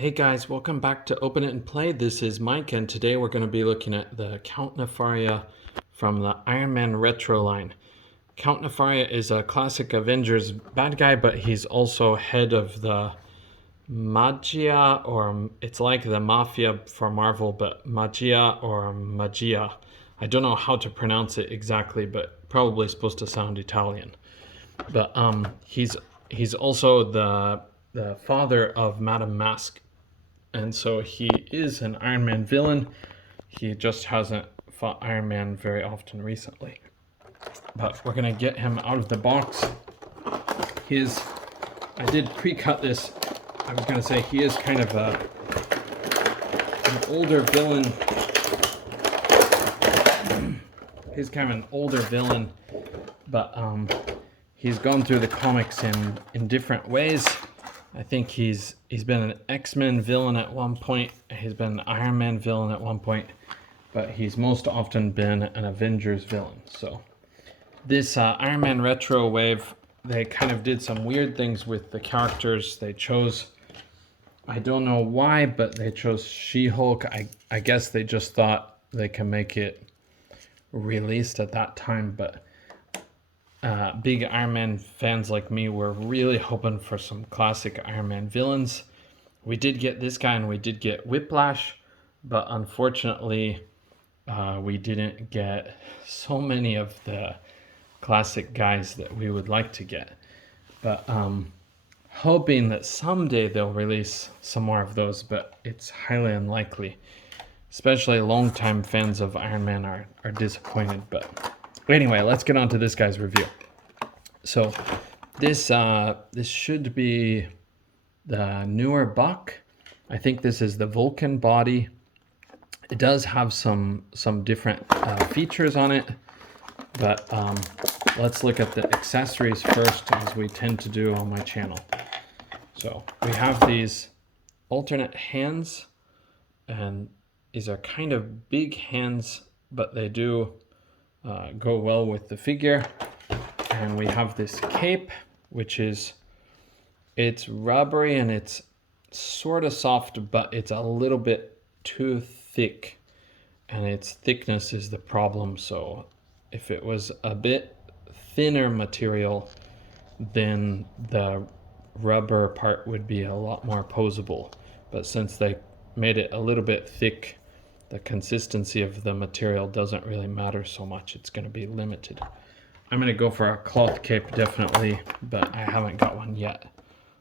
Hey guys, welcome back to Open It and Play. This is Mike, and today we're going to be looking at the Count Nefaria from the Iron Man Retro line. Count Nefaria is a classic Avengers bad guy, but he's also head of the Maggia, or it's like the Mafia for Marvel, but Maggia or Maggia. I don't know how to pronounce it exactly, but probably supposed to sound Italian. But he's also the father of Madame Mask, and so he is an Iron Man villain. He just hasn't fought Iron Man very often recently. But we're gonna get him out of the box. I did pre-cut this. I was gonna say he is kind of an older villain. He's kind of an older villain, but he's gone through the comics in different ways. I think he's been an X-Men villain at one point. He's been an Iron Man villain at one point, but he's most often been an Avengers villain. So this Iron Man Retro wave, they kind of did some weird things with the characters. They chose, I don't know why, but they chose She-Hulk. I guess they just thought they can make it released at that time, but big Iron Man fans like me were really hoping for some classic Iron Man villains. We did get this guy and we did get Whiplash, but unfortunately we didn't get so many of the classic guys that we would like to get. But hoping that someday they'll release some more of those, but it's highly unlikely. Especially longtime fans of Iron Man are disappointed. But anyway, let's get on to this guy's review. So this should be the newer buck. I think this is the Vulcan body. It does have some different features on it, but let's look at the accessories first, as we tend to do on my channel. So we have these alternate hands, and these are kind of big hands, but they do go well with the figure. And we have this cape, which it's rubbery and it's sort of soft, but it's a little bit too thick, and its thickness is the problem. So if it was a bit thinner material, then the rubber part would be a lot more posable. But since they made it a little bit thick, the consistency of the material doesn't really matter so much. It's going to be limited. I'm going to go for a cloth cape definitely, but I haven't got one yet.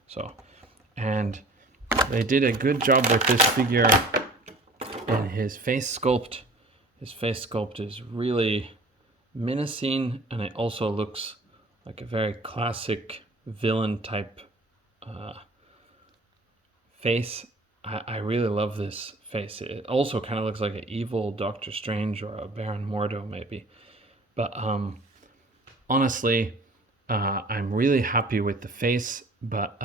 So, and they did a good job with this figure in his face sculpt. His face sculpt is really menacing, and it also looks like a very classic villain type face. I really love this face. It also kind of looks like an evil Doctor Strange or a Baron Mordo maybe. But honestly, I'm really happy with the face, but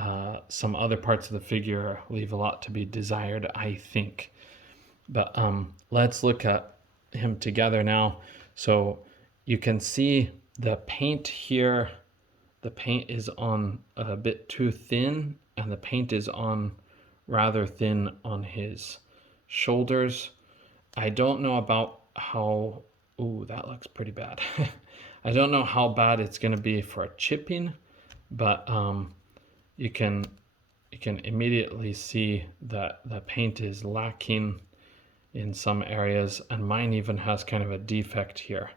some other parts of the figure leave a lot to be desired, I think. But let's look at him together now. So you can see the paint here. The paint is on a bit too thin, and the paint is on rather thin on his shoulders. I don't know about how... Ooh, that looks pretty bad. I don't know how bad it's going to be for chipping, but you can immediately see that the paint is lacking in some areas, and mine even has kind of a defect here.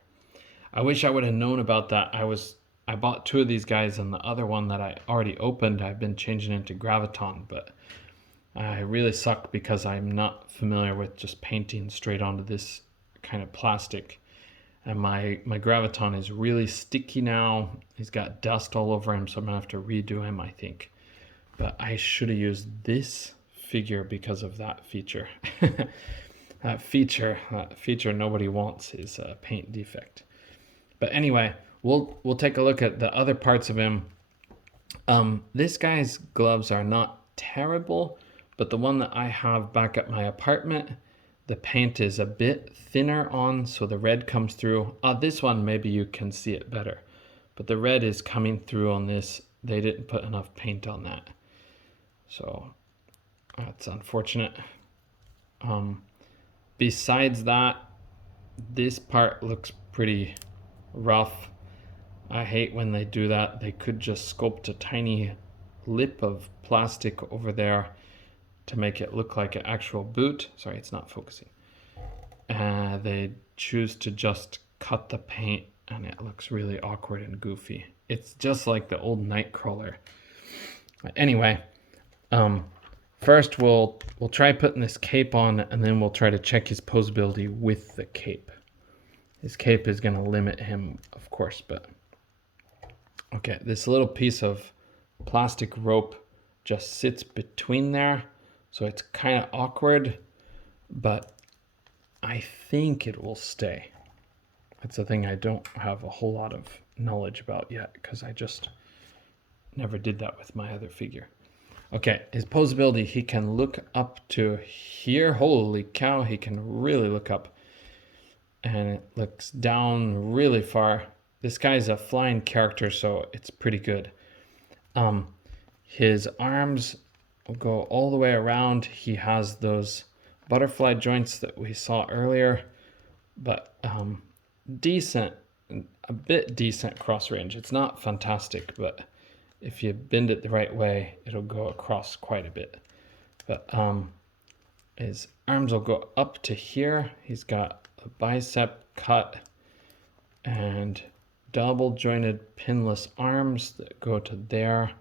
I wish I would have known about that. I bought two of these guys, and the other one that I already opened, I've been changing into Graviton, but I really suck because I'm not familiar with just painting straight onto this kind of plastic. And my Graviton is really sticky now. He's got dust all over him, so I'm gonna have to redo him, I think. But I should have used this figure because of that feature. that feature nobody wants is a paint defect. But anyway, we'll take a look at the other parts of him. This guy's gloves are not terrible, but the one that I have back at my apartment, the paint is a bit thinner on, so the red comes through. This one, maybe you can see it better, but the red is coming through on this. They didn't put enough paint on that. So That's unfortunate. Besides that, this part looks pretty rough. I hate when they do that. They could just sculpt a tiny lip of plastic over there to make it look like an actual boot. Sorry, it's not focusing. They choose to just cut the paint and it looks really awkward and goofy. It's just like the old Nightcrawler. Anyway, first we'll try putting this cape on, and then we'll try to check his posability with the cape. His cape is going to limit him, of course, but okay, this little piece of plastic rope just sits between there, so it's kind of awkward, but I think it will stay. That's a thing I don't have a whole lot of knowledge about yet, because I just never did that with my other figure. Okay, his posability, he can look up to here. Holy cow, he can really look up. And it looks down really far. This guy's a flying character, so it's pretty good. His arms will go all the way around. He has those butterfly joints that we saw earlier, but decent, a bit decent cross range. It's not fantastic, but if you bend it the right way, it'll go across quite a bit. But his arms will go up to here. He's got a bicep cut and double jointed pinless arms that go to there.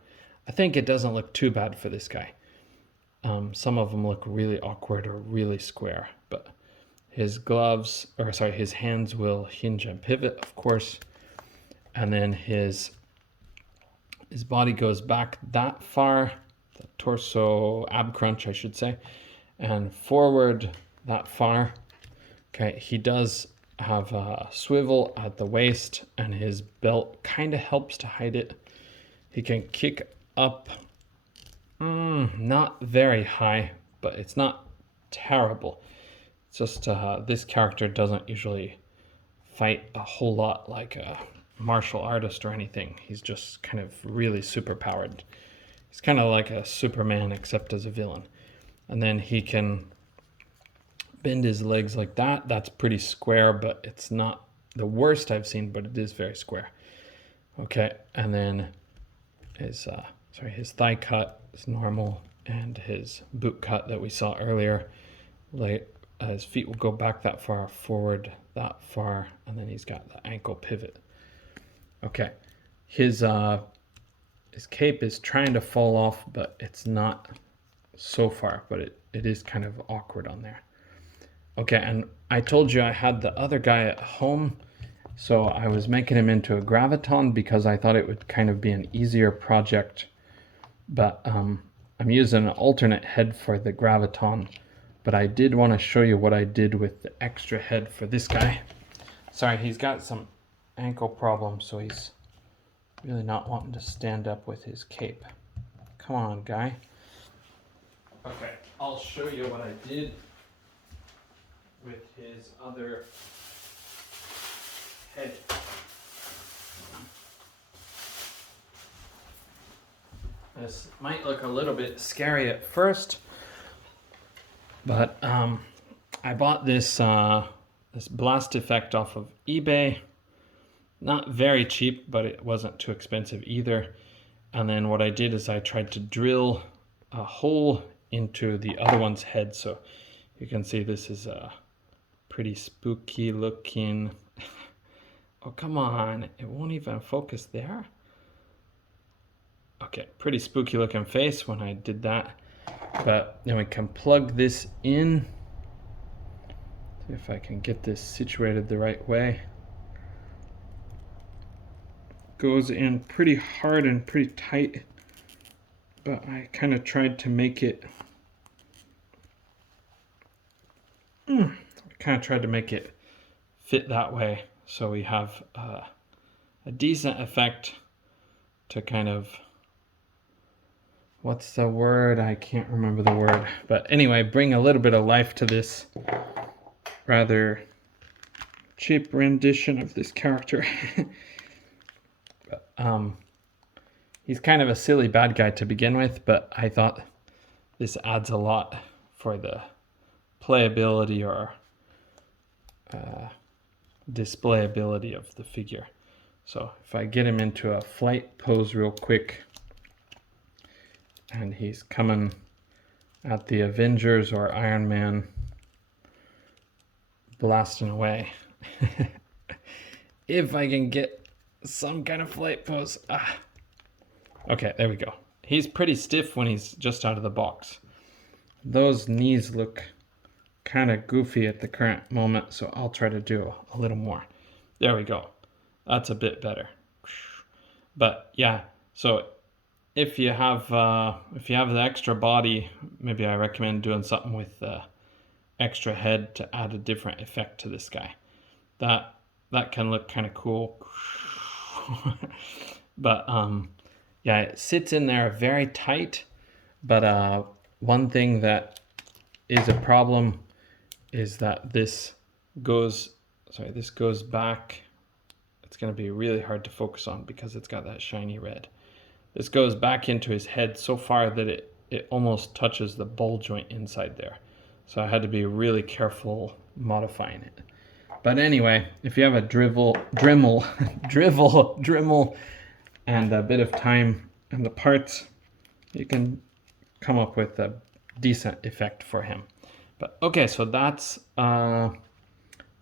I think it doesn't look too bad for this guy. Some of them look really awkward or really square, but his gloves, or sorry, his hands will hinge and pivot, of course. And then his body goes back that far, the torso ab crunch, I should say, and forward that far. Okay, he does have a swivel at the waist, and his belt kind of helps to hide it. He can kick up, not very high, but it's not terrible. It's just this character doesn't usually fight a whole lot like a martial artist or anything. He's just kind of really super powered. He's kind of like a Superman except as a villain. And then he can bend his legs like that. That's pretty square, but it's not the worst I've seen, but it is very square. Okay, and then his thigh cut is normal, and his boot cut that we saw earlier, like his feet will go back that far, forward that far, and then he's got the ankle pivot. Okay, his cape is trying to fall off, but it's not so far, but it is kind of awkward on there. Okay, and I told you I had the other guy at home, so I was making him into a graviton because I thought it would kind of be an easier project, but I'm using an alternate head for the graviton, but I did want to show you what I did with the extra head for this guy. Sorry, he's got some ankle problem, so he's really not wanting to stand up with his cape. Come on, guy. Okay, I'll show you what I did with his other head. This might look a little bit scary at first, but I bought this blast effect off of eBay. Not very cheap, but it wasn't too expensive either. And then what I did is I tried to drill a hole into the other one's head. So you can see this is a pretty spooky looking. Oh, come on. It won't even focus there. Okay, pretty spooky looking face when I did that. But then we can plug this in. See if I can get this situated the right way. Goes in pretty hard and pretty tight, but I kind of tried to make it fit that way, so we have a decent effect to kind of, what's the word? I can't remember the word, but anyway, bring a little bit of life to this rather cheap rendition of this character. He's kind of a silly bad guy to begin with, but I thought this adds a lot for the playability or displayability of the figure. So if I get him into a flight pose real quick, and he's coming at the Avengers or Iron Man, blasting away. If I can get some kind of flight pose. Okay, there we go. He's pretty stiff when he's just out of the box. Those knees look kind of goofy at the current moment, so I'll try to do a little more. There we go. That's a bit better. But yeah, so if you have the extra body, maybe I recommend doing something with the extra head to add a different effect to this guy. That can look kind of cool. But yeah, it sits in there very tight. But one thing that is a problem is that this goes back. It's going to be really hard to focus on because it's got that shiny red. This goes back into his head so far that it almost touches the ball joint inside there. So I had to be really careful modifying it. But anyway, if you have a Dremel, and a bit of time and the parts, you can come up with a decent effect for him. But okay, so that's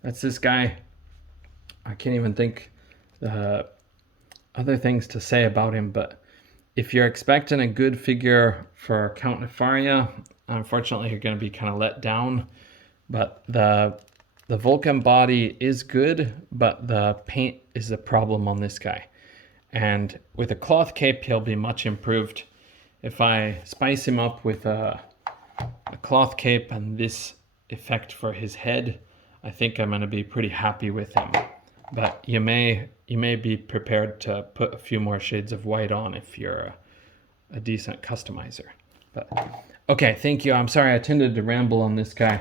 this guy. I can't even think the other things to say about him, but if you're expecting a good figure for Count Nefaria, unfortunately you're going to be kind of let down. But the Vulcan body is good, but the paint is the problem on this guy. And with a cloth cape, he'll be much improved. If I spice him up with a cloth cape and this effect for his head, I think I'm going to be pretty happy with him. But you may be prepared to put a few more shades of white on if you're a decent customizer. But okay, thank you. I'm sorry I tended to ramble on this guy.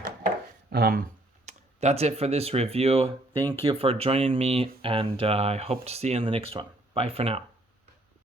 That's it for this review. Thank you for joining me, and I hope to see you in the next one. Bye for now.